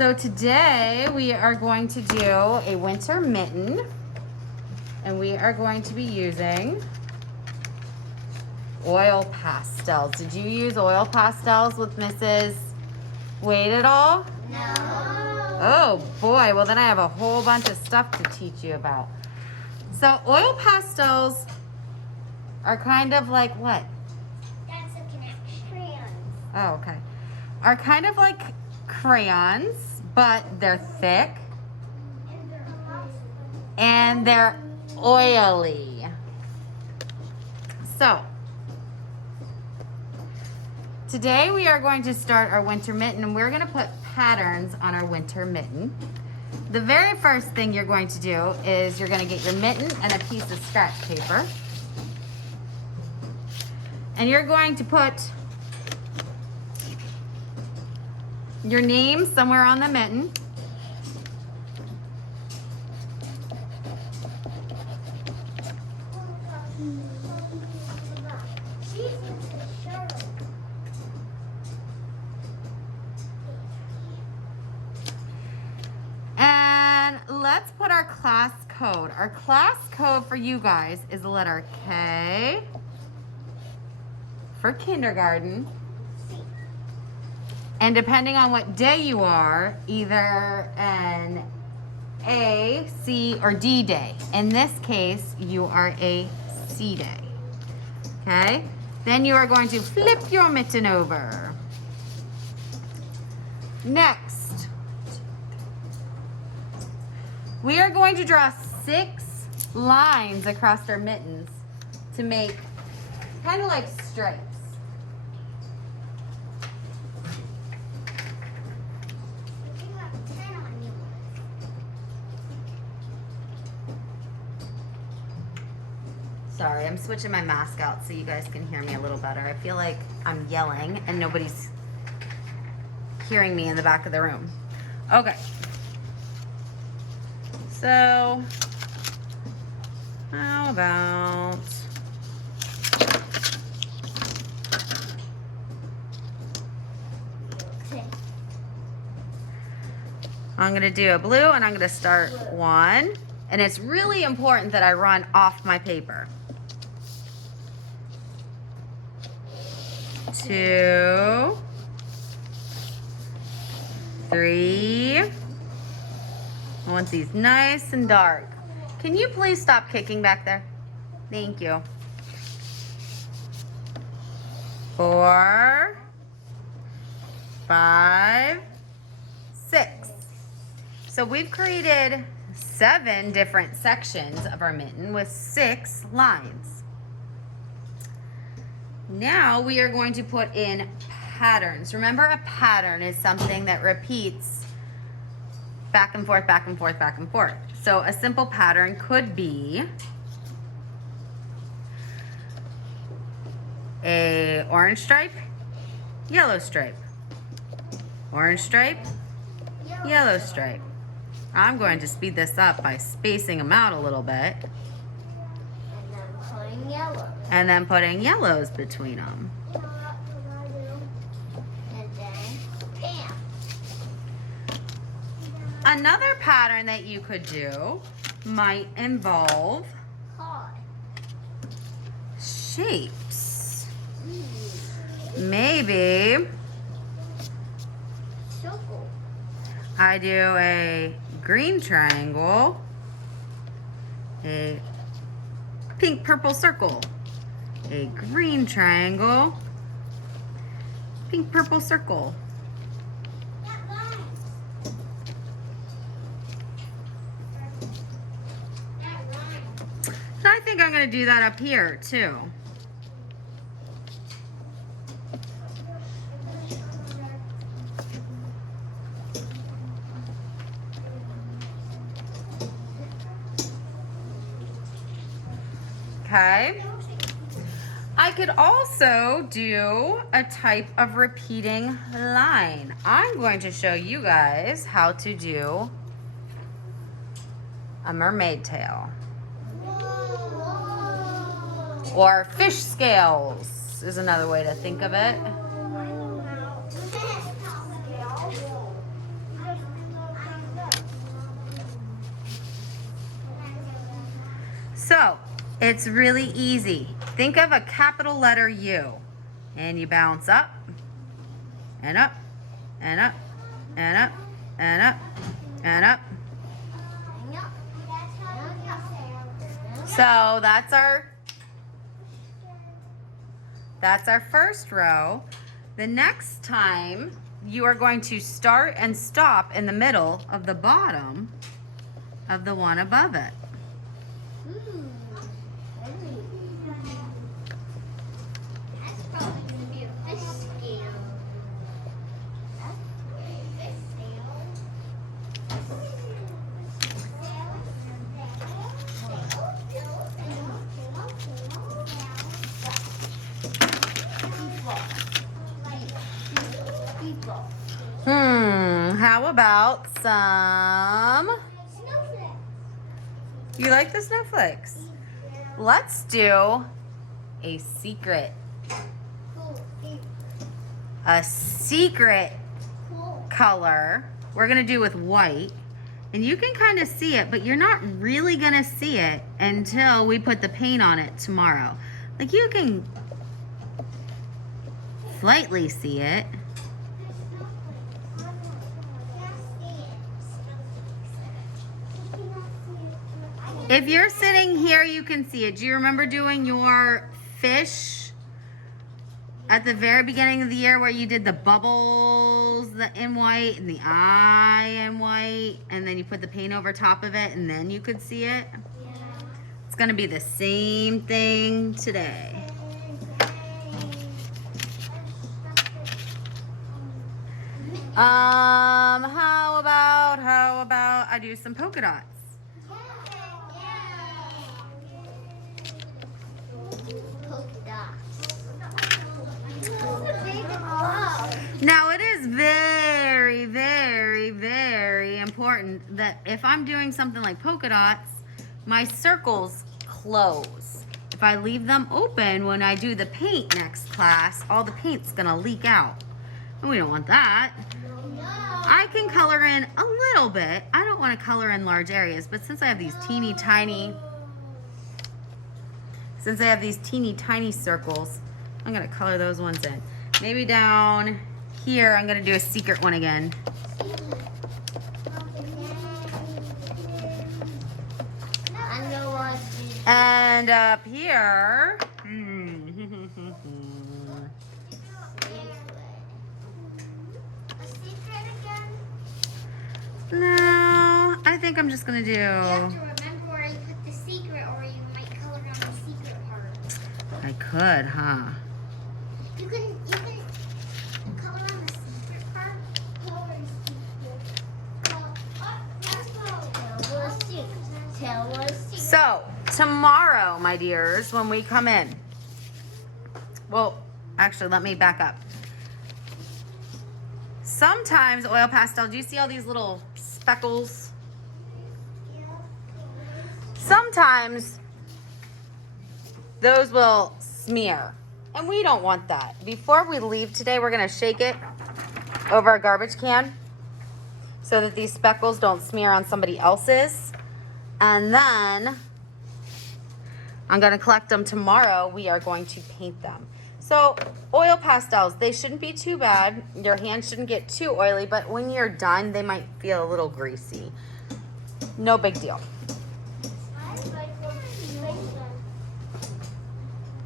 So today we are going to do a winter mitten, and we are going to be using oil pastels. Did you use oil pastels with Mrs. Wade at all? No. Oh boy, well then I have a whole bunch of stuff to teach you about. So oil pastels are kind of like what? That's a connection. Crayons. Oh, okay. Are kind of like crayons, but they're thick and they're oily. So today we are going to start our winter mitten, and we're going to put patterns on our winter mitten. The very first thing you're going to do is you're going to get your mitten and a piece of scratch paper, and you're going to put your name somewhere on the mitten. And let's put our class code. Our class code for you guys is the letter K for kindergarten. And depending on what day you are, either an A, C, or D day. In this case, you are a C day. Okay? Then you are going to flip your mitten over. Next, we are going to draw 6 lines across our mittens to make kind of like stripes. Sorry, I'm switching my mask out so you guys can hear me a little better. I feel like I'm yelling and nobody's hearing me in the back of the room. Okay. So, how about I'm gonna do a blue, and I'm gonna start 1. And it's really important that I run off my paper. 2, 3. I want these nice and dark. Can you please stop kicking back there? Thank you. 4, 5, 6. So we've created 7 different sections of our mitten with 6 lines. Now we are going to put in patterns. Remember, a pattern is something that repeats back and forth, back and forth, back and forth. So a simple pattern could be a orange stripe, yellow stripe, orange stripe, yellow stripe. I'm going to speed this up by spacing them out a little bit. And then putting yellow. And then putting yellows between them. And then bam. Another pattern that you could do might involve Heart. shapes. Maybe Circle. I do a green triangle, a pink purple circle, a green triangle, pink purple circle. That rhymes. That rhymes. And I think I'm going to do that up here too. Okay. I could also do a type of repeating line. I'm going to show you guys how to do a mermaid tail. Whoa. Or fish scales is another way to think of it. I don't know. It's really easy. Think of a capital letter U. And you bounce up, and up, and up, and up, and up, and up. So that's our first row. The next time you are going to start and stop in the middle of the bottom of the one above it. That's probably gonna be a fish scale. How about some... You like the snowflakes? Let's do a secret. A secret color we're gonna do with white. And you can kind of see it, but you're not really gonna see it until we put the paint on it tomorrow. Like, you can slightly see it. If you're sitting here, you can see it. Do you remember doing your fish at the very beginning of the year where you did the bubbles in white and the eye in white, and then you put the paint over top of it and then you could see it? Yeah. It's gonna be the same thing today. How about I do some polka dots? Now, it is very, very, very important that if I'm doing something like polka dots, my circles close. If I leave them open when I do the paint next class, all the paint's gonna leak out. And we don't want that. I can color in a little bit. I don't want to color in large areas, but since I have these teeny tiny circles, I'm gonna color those ones in. Maybe down here, I'm gonna do a secret one again. And up here, no, I think I'm just gonna do. You have to remember where you put the secret, or you might color on the secret part. I could, huh? You can color on the secret part. Tell us. So, tomorrow, my dears, when we come in, well, actually, let me back up. Sometimes oil pastel, do you see all these little speckles? Sometimes those will smear, and we don't want that. Before we leave today, we're gonna shake it over our garbage can so that these speckles don't smear on somebody else's. And then I'm gonna collect them tomorrow. We are going to paint them. So oil pastels, they shouldn't be too bad. Your hands shouldn't get too oily, but when you're done, they might feel a little greasy. No big deal.